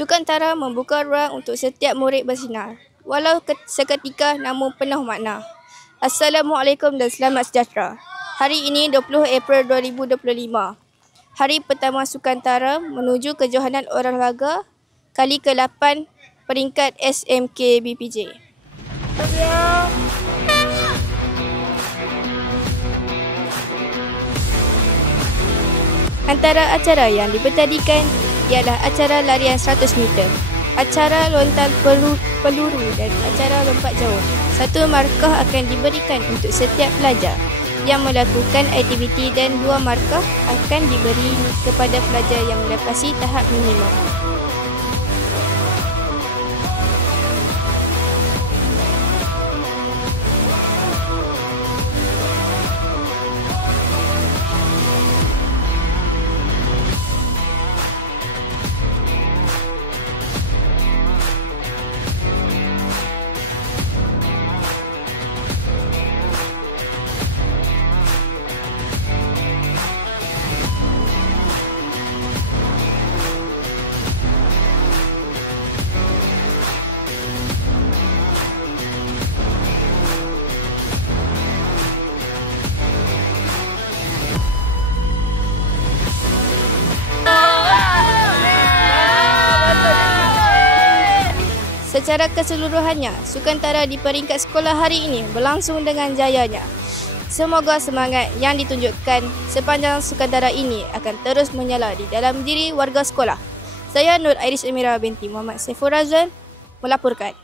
Sukantara membuka ruang untuk setiap murid bersinar, walau seketika namun penuh makna. Assalamualaikum dan selamat sejahtera. Hari ini 20 April 2025. Hari pertama Sukantara menuju kejohanan olahraga kali ke-8 peringkat SMK BPJ. Antara acara yang dibertandingkan ialah acara larian 100 meter, acara lontar peluru dan acara lompat jauh. Satu markah akan diberikan untuk setiap pelajar yang melakukan aktiviti dan 2 markah akan diberi kepada pelajar yang melepasi tahap minimum. Secara keseluruhannya, Sukantara di peringkat sekolah hari ini berlangsung dengan jayanya. Semoga semangat yang ditunjukkan sepanjang Sukantara ini akan terus menyala di dalam diri warga sekolah. Saya Nur Iris Amira binti Muhammad Saiful Razan melaporkan.